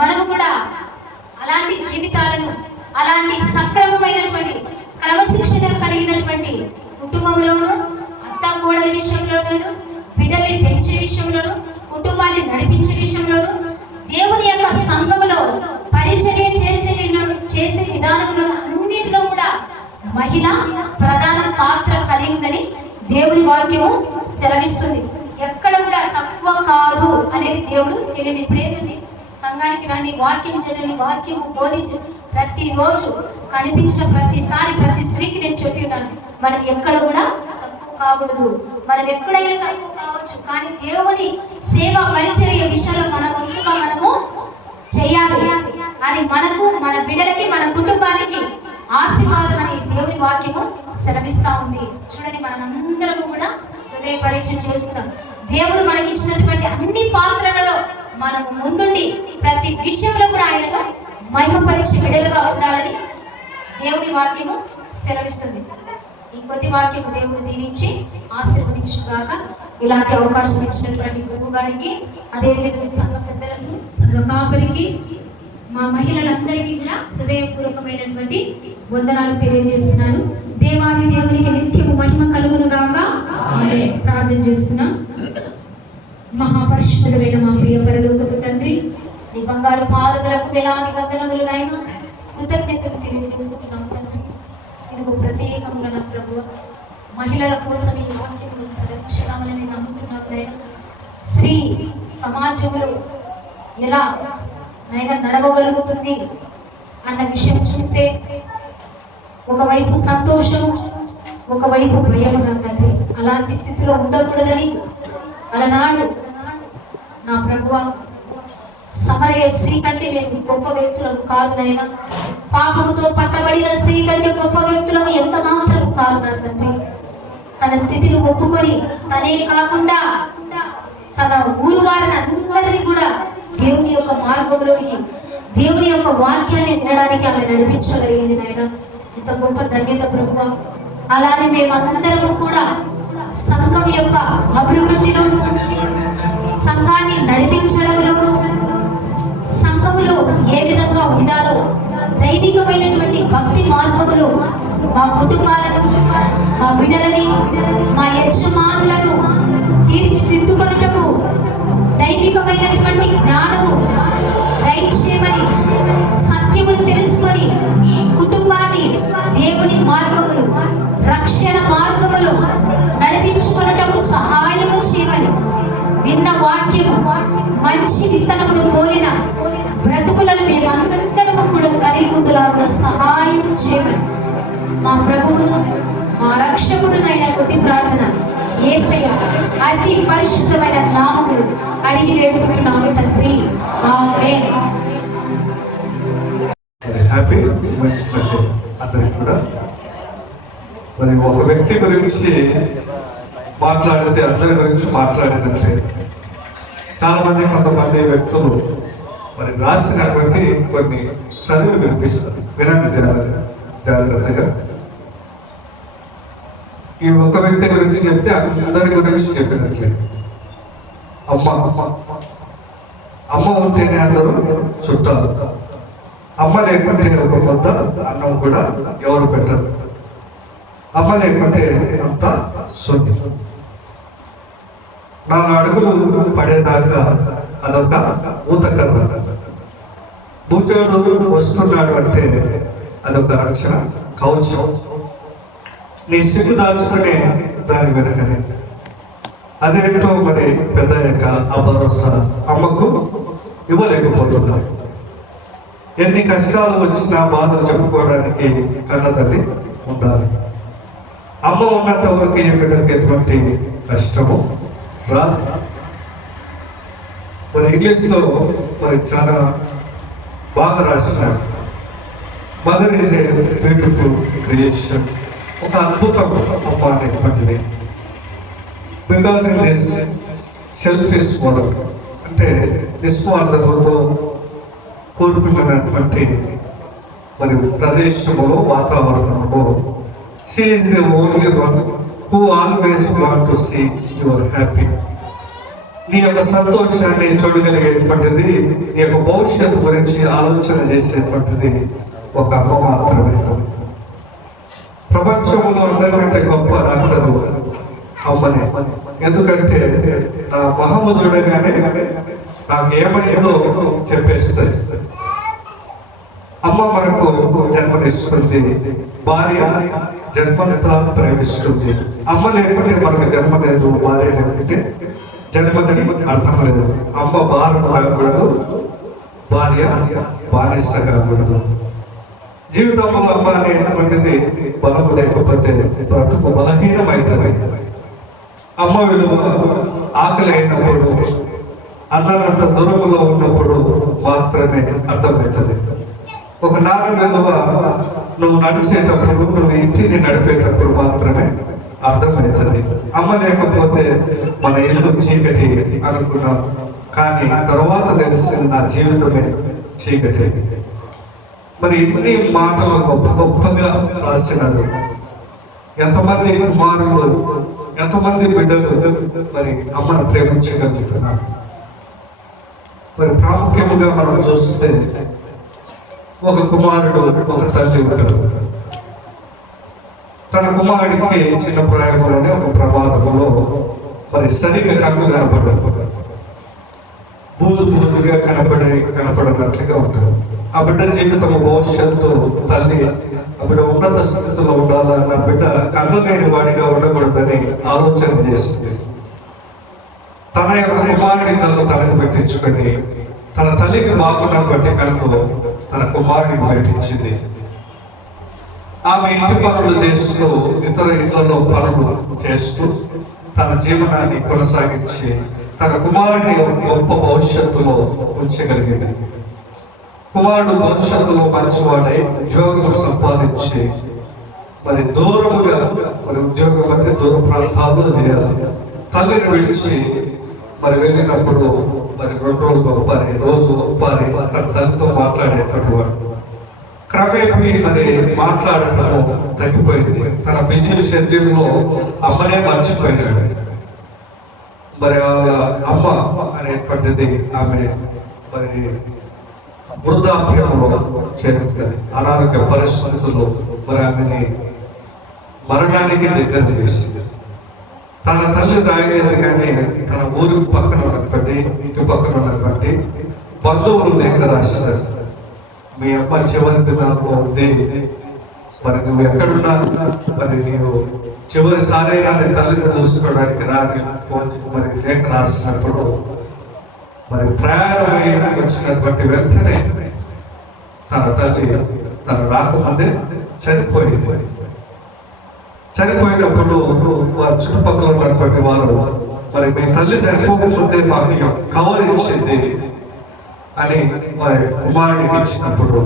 మనము కూడా అలాంటి జీవితాలను, అలాంటి సక్రమమైనటువంటి క్రమశిక్షణ కలిగినటువంటి కుటుంబంలోను, అత్తా కోడల విషయంలోనూ, బిడ్డల్ని పెంచే విషయంలోను, కుటుంబాన్ని నడిపించే విషయంలోను, దేవుని యొక్క సంఘములో పరిచర్య చేసే విధానంలో అన్నిటిలో కూడా మహిళ ప్రధాన పాత్ర కలిగి ఉందని దేవుని వాక్యము సెలవిస్తుంది. ఎక్కడ కూడా తక్కువ కాదు అనేది దేవుడు తెలియదు. ఇప్పుడు ఏదండి, సంఘానికి రండి, వాక్యం చదవండి, వాక్యము బోధించి ప్రతిరోజు కనిపించిన ప్రతిసారి ప్రతి స్త్రీకి నేను చెప్పి ఉన్నాను, మనం ఎక్కడ కూడా తక్కువ కాకూడదు. మనం ఎక్కడైనా తక్కువ కావచ్చు, కానీ దేవుని సేవ పరిచర్య విషయంలో మన వంతుగా మనము చేయాలి. అది మనకు, మన బిడ్డలకి, మన కుటుంబానికి ఆశీర్వాదం అని దేవుని వాక్యము సెలవిస్తా ఉంది. చూడండి, మనం అందరము కూడా హృదయ పరీక్ష చేస్తున్నాం. దేవుడు మనకి ఇచ్చినటువంటి అన్ని పాత్రలలో మనము ముందుండి ప్రతి విషయంలో కూడా ఆయనను మహిమపరిచే బిడ్డలుగా ఉండాలని దేవుని వాక్యము సెలవిస్తుంది. ఈ కొద్ది వాక్యము దేవుడు దీవించి ఆశీర్వదించుగాక. ఇలాంటి అవకాశం ఇచ్చినటువంటి గురువు గారికి, అదేవిధంగా సంఘ పెద్దలకు, సంఘ కాపరికి, మా మహిళలందరికీ కూడా హృదయపూర్వకమైనటువంటి వందనాలు తెలియజేస్తున్నాను. దేవాది దేవునికి నిత్యము మహిమ కలుగును గాక. ఆమేన్. ప్రార్థన చేస్తున్నాం. మహాపరిశుద్ధుడైన మా ప్రియ పరలోకపు తండ్రి, నీ బంగారు పాదములకు వేలాది వందనములు నాయనా, కృతజ్ఞతలు తెలియజేస్తున్నాం తండ్రి. ఇదిగో ప్రత్యేకంగా నా ప్రభువు మహిళల కోసం ఈ వాక్యములు సెలవించడామని నేను నమ్ముతున్నాం నాయన. స్త్రీ సమాజంలో ఎలా నైనా నడవగలుగుతుంది అన్న విషయం చూస్తే ఒకవైపు సంతోషము, ఒకవైపు భయము నా తండ్రి. అలాంటి స్థితిలో ఉండకూడదని అలనాడు నా ప్రభువా సమరయ స్త్రీ కంటే మేము గొప్ప వ్యక్తులను కాదు నైనా, పాపముతో పట్టబడిన స్త్రీ కంటే గొప్ప వ్యక్తులను ఎంత మాత్రము కాదు నా తండ్రి. తన స్థితిని ఒప్పుకొని తనే కాకుండా తన ఊరు వారిని అందరినీ కూడా దేవుని యొక్క మార్గంలోనికి, దేవుని యొక్క వాక్యాన్ని వినడానికి ఆమె నడిపించగలిగింది నాయన. ఎంత గొప్ప ధన్యత ప్రభువా. అలానే మేమందరము కూడా సంఘం యొక్క అభివృద్ధిలోను, సంఘాన్ని నడిపించడంలోను, సంఘములో ఏ విధంగా ఉండాలో దైవికమైనటువంటి భక్తి మార్గములో మా కుటుంబాలను, మా బిడ్డలని, మా యజమానులను తీర్చిదిద్దుకొనుటకు దైవికమైనటువంటి జ్ఞానము దయచేయమని, సత్యమును తెలుసుకొని కుటుంబాన్ని దేవుని మార్గములు, రక్షణ మార్గములు నడిపించుకొనుటకు సహాయము చేయమని, విన్న వాక్యము మంచి విత్తనమును పోలిన బ్రతుకులను మేమందరము కూడా కలిగి ఉండులాగున సహాయం చేయమని మా ప్రభువును, మా రక్షకుడునైన కొద్ది ప్రార్థన యేసయ్య అతి పరిశుద్ధమైన నామములు అడిగి వేడుకుంటున్నాము తండ్రి. ఆమేన్. హ్యాపీ మంచి సండే అందరికి కూడా. మరి ఒక వ్యక్తి గురించి మాట్లాడితే అందరి గురించి మాట్లాడినట్లే చాలా మంది, కొంతమంది వ్యక్తులు మరి రాసినటువంటి కొన్ని చదివి వినిపిస్తారు. వినండి జాగ్రత్తగా. ఈ ఒక వ్యక్తి గురించి చెప్తే అందరి గురించి చెప్పినట్లే. అమ్మ ఉంటేనే అందరూ చుట్టాలు. అమ్మ లేకుంటే ఒక కొత్త అన్నం కూడా ఎవరు పెట్టరు. అమ్మ లేకుంటే అంత శూన్యం. 4 అడుగులు పడేదాకా అదొక ఊతకర్ర. భూచోడు వస్తున్నాడు అంటే అదొక రక్షణ కవచం. నీ సిగ్గు దాచుకునే దాని వెనుకనే. అదేంటో మరి పెద్ద యొక్క ఆ భరోసా అమ్మకు ఇవ్వలేకపోతున్నాం. ఎన్ని కష్టాలు వచ్చినా బాధలు చెప్పుకోవడానికి కన్న తల్లి ఉండాలి. అమ్మ ఉన్నంత వరకు ఈ బిడ్డకు ఎటువంటి కష్టము రాదు. మరి ఇంగ్లీష్లో మరి చాలా బాగా రాసినారు. Mother is a beautiful creation. ఒక అద్భుతం అమ్మ అనేటువంటిది. Because in this selfish model, అంటే నిస్వార్థంతో కోరుకుంటున్నటువంటి మరి ప్రదేశంలో, వాతావరణంలో, she is the only one who always want to see your happy. నీ యొక్క సంతోషాన్ని చూడగలిగేటువంటిది, నీ యొక్క భవిష్యత్తు గురించి ఆలోచన చేసేటువంటిది ఒక అమ్మ మాత్రమే. ప్రపంచంలో అందరికంటే గొప్ప డాక్టరు అమ్మనే. ఎందుకంటే నా మహమ్మ చూడగానే నాకు ఏమైందో చెప్పేస్తుంది. అమ్మ మనకు జన్మనిస్తుంది, భార్య జన్మంతా ప్రేమిస్తుంది. అమ్మ లేకుంటే మనకు జన్మ లేదు, భార్య లేకుంటే జన్మకి అర్థం లేదు. అమ్మ భారం కాకూడదు, భార్య బానిస కాకూడదు. జీవితంలో అమ్మ అనేటువంటిది బలం లేకపోతే బ్రతుకు బలహీనమవుతుంది. అమ్మ విలువ ఆకలి అయినప్పుడు, అన్నంత దూరంలో ఉన్నప్పుడు మాత్రమే అర్థమవుతుంది. ఒక నాన్న విలువ నువ్వు నడిచేటప్పుడు, నువ్వు ఇంటిని నడిపేటప్పుడు మాత్రమే అర్థమవుతుంది. అమ్మ లేకపోతే మన ఇల్లు చీకటి అనుకున్నాం, కానీ తర్వాత తెలిసింది నా జీవితమే చీకటి. మరి ఇన్ని మాటలు గొప్ప గొప్పగా రాసినారు. ఎంతమంది కుమారులు, ఎంతమంది బిడ్డలు మరి అమ్మను ప్రేమించగలుగుతున్నారు. మరి ప్రాముఖ్యముగా మనం చూస్తే ఒక కుమారుడు, ఒక తల్లి ఉంటారు. తన కుమారుడికి చిన్న ప్రాయంలోనే ఒక ప్రమాదంలో మరి సరిగా కన్ను కనపడదు, బూజుగా కనపడినట్లుగా ఉంటారు. ఆ బిడ్డ జీవితం, భవిష్యత్తు, తల్లి ఆ బిడ్డ ఉన్నత స్థితిలో ఉండాలన్న, బిడ్డ కన్ను లేని వాడిగా ఉండకూడదని ఆలోచన చేస్తుంది. తన యొక్క కుమారుడి కళ్ళు తనకు పెట్టించుకొని, తన తల్లికి బాగున్నటువంటి కళ్ళు తన కుమారుడికి పెట్టించింది. ఆమె ఇంటి పనులు చేస్తూ, ఇతర ఇళ్లలో పనులు చేస్తూ తన జీవనాన్ని కొనసాగించి తన కుమారుని గొప్ప భవిష్యత్తులో ఉంచగలిగింది. కుమారుడు భవిష్యత్తులో మంచివాడై ఉద్యోగం సంపాదించి మరి దూరముగా, మరి ఉద్యోగం అంటే దూర ప్రాంతాల్లో చేయాలి. తల్లిని విడిచి మరి వెళ్ళినప్పుడు మరి 2 రోజులు ఒకపారి, రోజు ఒకపారి తన తల్లితో మాట్లాడేటువంటి వాడు. క్రమేపీ మరి మాట్లాడటము తగ్గిపోయింది. తన బిజీ షెడ్యూల్లో అమ్మనే మర్చిపోయినాడు. మరి అమ్మ అనేటువంటిది ఆమె మరి వృద్ధాప్యంలో చేరుకున్నది. అనారోగ్య పరిస్థితుల్లో మరి ఆమెని మరణానికి దగ్గర చేసింది. తన తల్లి రాయలేదు, కానీ తన ఊరి పక్కన ఉన్నటువంటి, ఇంటి పక్కన ఉన్నటువంటి బంధువులు లేఖ రాశారు. మీ అమ్మ చివరి దినాల్లో ఉంది, మరి నువ్వు ఎక్కడున్నా, మరి నీవు చివరిసారి నీ తల్లిని చూసుకోవడానికి రాని ఫోన్ మరి లేఖ రాసినప్పుడు మరి ప్రయాణమై వచ్చినటువంటి వెంటనే తన తల్లి తన రాకముందే చనిపోయింది. చనిపోయినప్పుడు వారి చుట్టుపక్కల ఉన్నటువంటి వారు మరి మీ తల్లి చనిపోకముందే మాకు కవర్ ఇచ్చింది అని వారి కుమారుడికి ఇచ్చినప్పుడు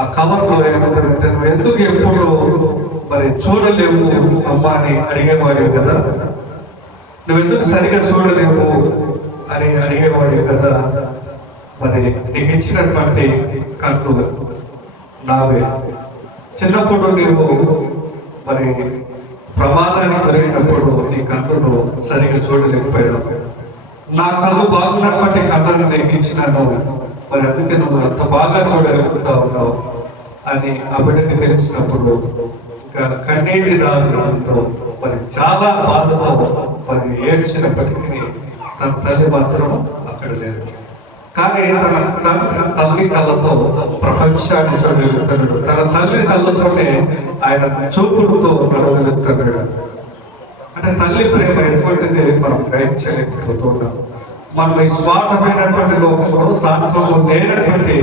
ఆ కవర్లో ఏమంటారంటే, నువ్వు ఎందుకు ఎప్పుడు మరి చూడలేవు అమ్మ అని అడిగేవాడివి కదా, నువ్వు ఎందుకు సరిగా చూడలేవు అని అడిగేవాడివి కదా, మరి నీకు ఇచ్చినటువంటి కన్ను నావే. చిన్నప్పుడు నీవు మరి ప్రమాదానికి గురైనప్పుడు నీ కన్నును సరిగా చూడలేకపోయావు. నా కళ్ళు బాగున్నటువంటి కన్నును నీకు ఇచ్చినాను, మరి అందుకే నువ్వు అంత బాగా చూడగలుగుతా ఉన్నావు అని ఆ బిడ్డకి తెలిసినప్పుడు ఇంకా కన్నీటి దారులతో మరి చాలా బాధతో మరి ఏడ్చినప్పటికీ తన తల్లి మాత్రం అక్కడ లేదు. కానీ తన తల్లి కళ్ళతో ప్రపంచాన్ని చూడగలుగుతున్నాడు. తన తల్లి కళ్ళతోనే ఆయన చూపులతో నడవగలుగుతున్నాడు. అంటే తల్లి ప్రేమ ఎటువంటిది మనం గ్రహించలేకపోతున్నాం. మనం ఈ స్వార్థమైనటువంటి లోకంలో సార్థంలో లేనటువంటి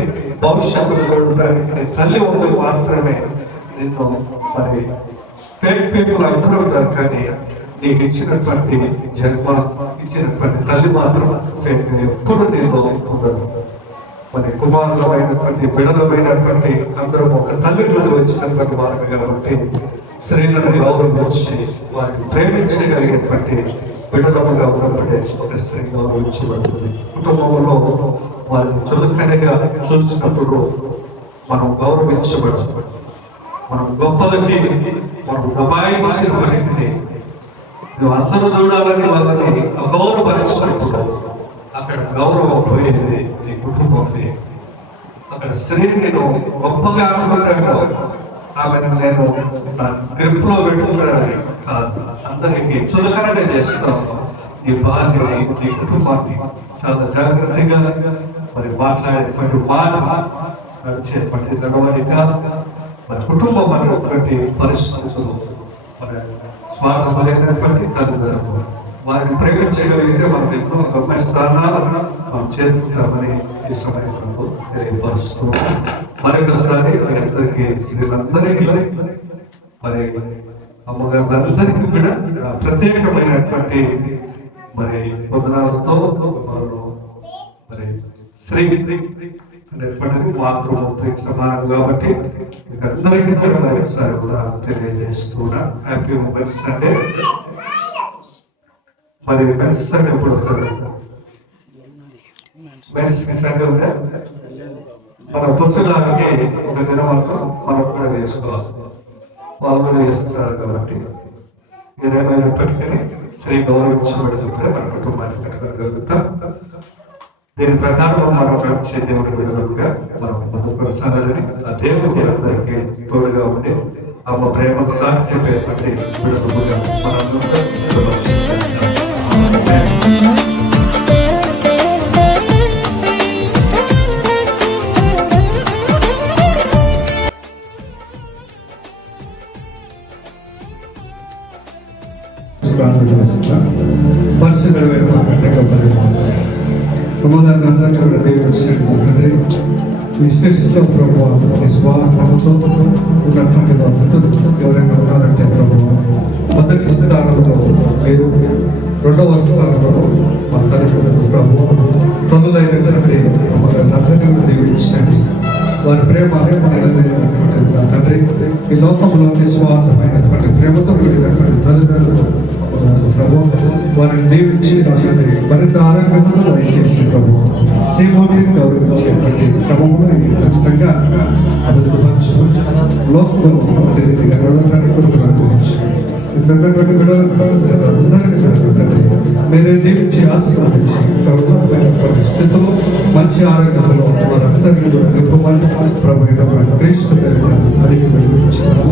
భవిష్యత్తును చూడటానికి తల్లి ఒకరు మాత్రమే నిన్ను మరి ఫేక్ పీపుల్ అందరూ ఉంటారు, కానీ నీకు ఇచ్చినటువంటి జన్మ, ఇచ్చినటువంటి తల్లి మాత్రం ఫేక్. ఎప్పుడు నేను ఉండదు. మరి కుమారులమైనటువంటి బిడలమైనటువంటి అందరం ఒక తల్లి నుండి వచ్చినటువంటి వారు కాబట్టి స్త్రీలను గౌరవించి వారిని ప్రేమించగలిగేటువంటి బిడలముగా ఉన్నప్పుడే ఒక స్త్రీ గౌరవించబడుతుంది. కుటుంబంలో వారిని చులకనగా చూసినప్పుడు మనం గౌరవించబడదు. మనం గొప్పలకి మనం దబాయించినప్పటికీ నువ్వు అందరూ చూడాలని వాళ్ళని అగౌరవపరిచినప్పుడు అక్కడ గౌరవం పోయేది నీ కుటుంబంది. అక్కడ స్త్రీని నేను గొప్పగా అనుకుంటాను, ఆమెను నేను నా గ్రిప్లో పెట్టుకున్నానని కాదు, అందరికీ చులకనగా చేస్తాను. నీ భార్యని, నీ కుటుంబాన్ని చాలా జాగ్రత్తగా మరి మాట్లాడేటువంటి మాట, నడిచేటువంటి నడవడిక, మరి కుటుంబం అనేటువంటి పరిస్థితులు, మరి స్వార్థమైనటువంటి తల్లిదండ్రులు వారిని ప్రేమించగలిగితే మనం ఎన్నో గమ్య స్థానాలను మనం చేరుకుంటామని ఈ సమయంలో తెలియపరుస్తూ మరొకసారి మీ అందరికీ, స్త్రీలందరికీ, మరి అమ్మగారులందరికీ కూడా ప్రత్యేకమైనటువంటి మరి వందనాలతో మరి స్త్రీ అనేటువంటిది మాతృమూర్తి సమానం కాబట్టి మీకు అందరికీ కూడా మరొకసారి కూడా తెలియజేస్తున్నా. Happy women's Sunday. మరి మెన్స్ సండే ఎప్పుడు వస్తుంది? మెన్స్ సండే ఉంటే మన పురుషులకి ఒక దినం అంతా మనం కూడా చేసుకోవాలి, వాళ్ళు కూడా చేసుకుంటారు. కాబట్టి ఏదేమైనప్పటికీ స్త్రీ గౌరవించబడినప్పుడే మన కుటుంబాన్ని కట్టుకోగలుగుతాం. దీని ప్రకారం మనం నడిచే దేవుడి విడుదలగా మనం ముందు కొనసాగాలని ఆ దేవుడి అందరికీ తోడుగా ఉండి అమ్మ ప్రేమకు సాక్షి చెప్పేటువంటి విడుదలుగా మనందరూ విశ్లేషిలో ప్రభావ నిస్వార్థంతో ఉన్నటువంటి భక్తులు ఎవరైనా ఉన్నారంటే ప్రభావ మొదటి స్థానంలో లేదు, రెండవ స్థానంలో మా తల్లిదండ్రులు ప్రభావ తొలైనటువంటి అందరినీ దీవించండి. వారి ప్రేమ నిలబడినటువంటి నా తండ్రి, ఈ లోకంలో నిస్వార్థమైనటువంటి ప్రేమతో కూడినటువంటి తల్లిదండ్రులు ప్రభు వారిని దీవించి మరింత ఆరోగ్యంగా దయచేసి ప్రభు సేవని గౌరవించేటువంటి క్రమంలో ఖచ్చితంగా అభివృద్ధి లోకంలో రీతిగా మీరే దీవించి ఆశీర్వదించి ప్రభుత్వమైనటువంటి స్థితిలో మంచి ఆరోగ్యంలో వారందరినీ కూడా నింపమని ప్రభు క్రీస్తు అడిగి వెలిగించారు.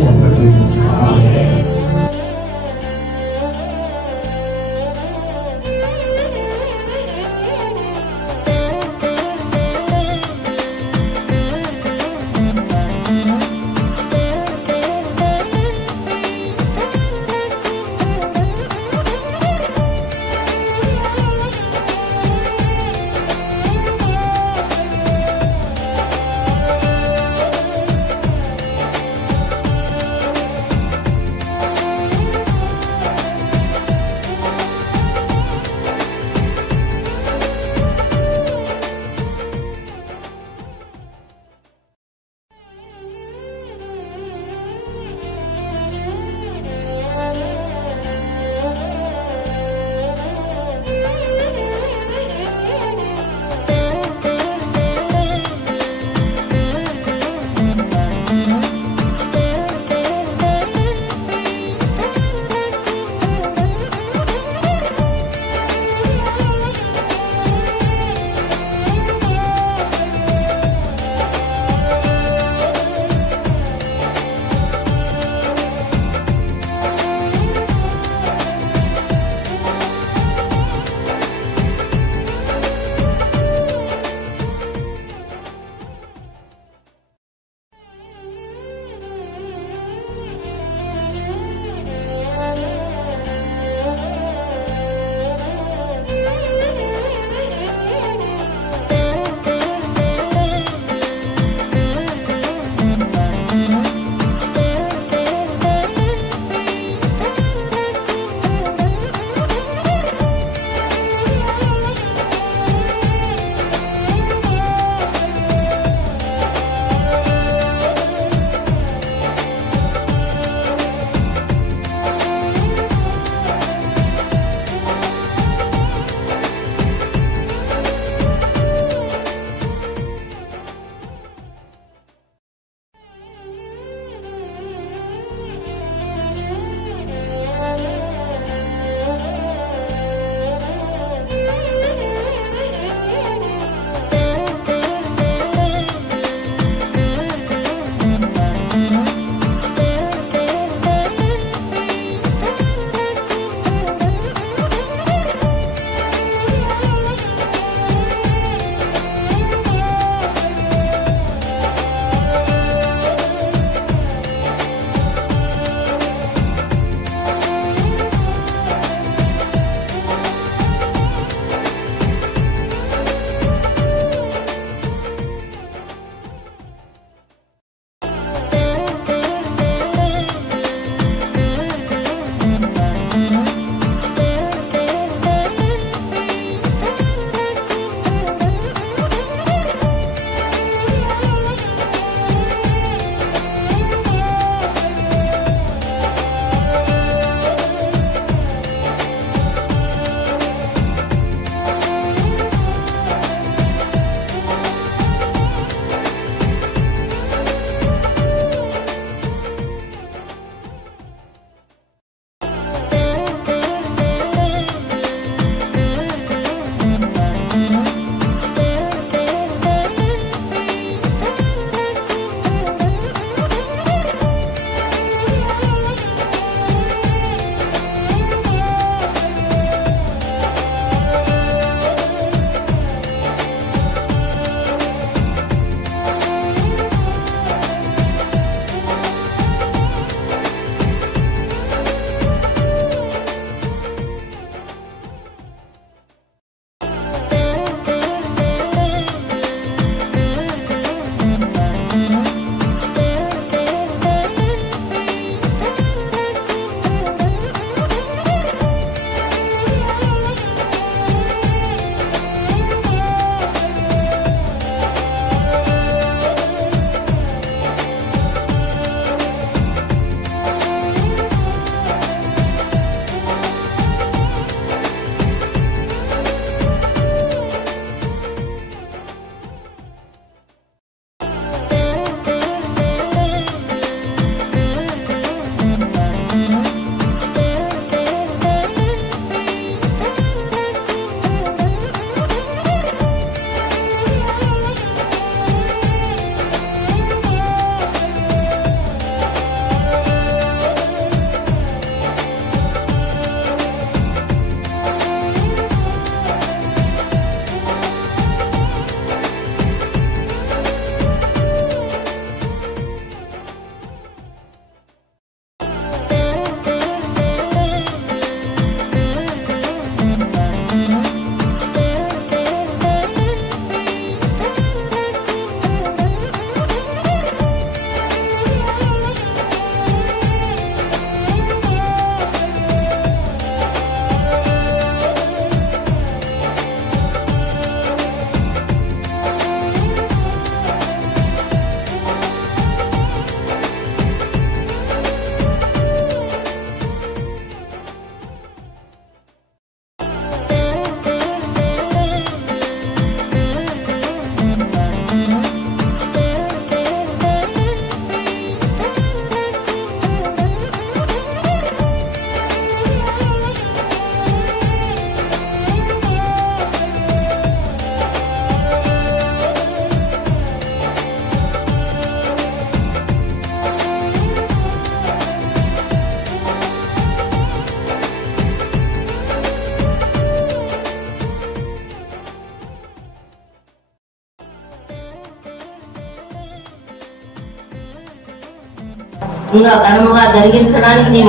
ఇంకా ఘనముగా జరిగించడానికి నీ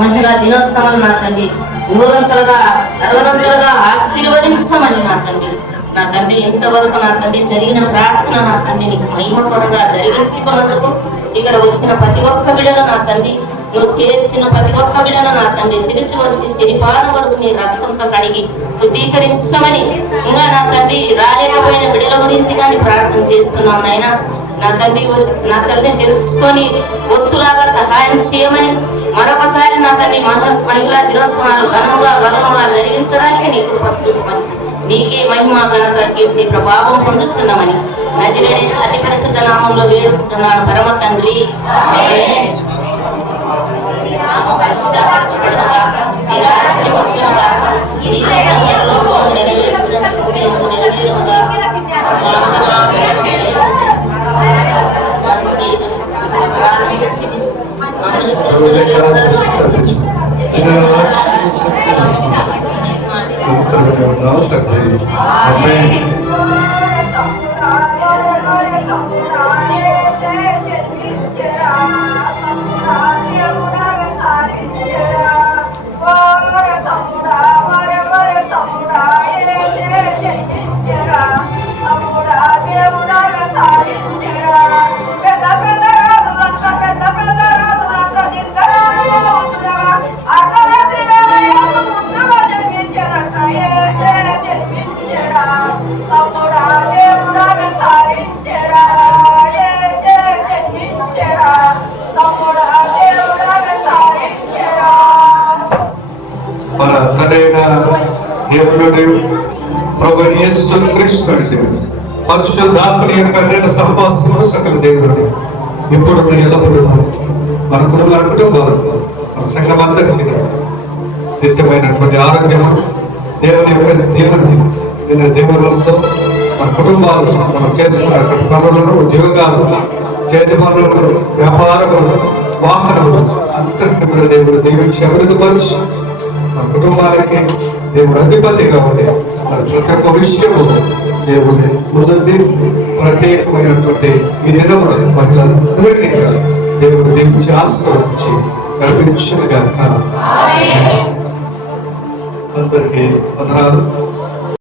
మహిళా దినోత్సవాలు నా తండ్రి నూరంతలుగా అరవదంతలుగా ఆశీర్వదించమని నా తండ్రి ఇంతవరకు నా తండ్రి జరిగిన ప్రార్థన నా తండ్రి నీకు మహిమకరంగా జరిగించుకున్నందుకు ఇక్కడ వచ్చిన ప్రతి ఒక్క బిడ్డను నా తండ్రి నువ్వు చేర్చిన ప్రతి ఒక్క బిడ్డను నా తండ్రి సిరిచి వచ్చి సిరిపాన వరకు నీ రక్తంతో కడిగి శుద్ధీకరించమని ఇంకా నా తండ్రి రాలేకపోయిన బిడ్డల గురించి కానీ ప్రార్థన చేస్తున్నాం నాయన. నా తల్లి తెలుసుకొని వచ్చులాగా సహాయం చేయమని మరొకసారి నా తండ్రి మహిళా దినోత్సవాలు ఘనంగా జరిగించడానికి నీకు చూపమని నీకే మహిమ ఘనత కీర్తి ప్రభావం పొందుతున్నామని నజరేయుడైన అతి పరిశుద్ధ నామంలో వేడుకుంటున్నాను పరమ తండ్రి. పరిశుద్ధపరచబడునుగాక, నీ రాజ్యం వచ్చునుగాక, నీ చిత్తంలో భూమి నెరవేర్చినట్టు భూమి యందు నెరవేరునుగాక. పరిశుద్ధాత్మ యొక్క నేను సహవాసము సకల దేవుడు ఇప్పుడు ఎల్లప్పుడు మన కుటుంబాలకు మన సంఘం అంతటికి నిత్యమైనటువంటి ఆరోగ్యము దేవుని యొక్క దేవులతో మన కుటుంబాలు మనం చేస్తున్న పనులను ఉద్యోగాలు చేతి పనులు వ్యాపారములు వాహనములు అంతర్గత దేవుడు దీవించి అభివృద్ధి పరిచి మన కుటుంబానికి దేవుడు అధిపతిగా ఉండే ప్రతి ఒక్క విషయము దేవుని మొదటి ప్రత్యేకమైనటువంటి ఈ దినమున మహిళలందరినీ దేవుడు దీవించి ఆశీర్వదించి నడిపించునుగాక. అందరికీ వందనాలు.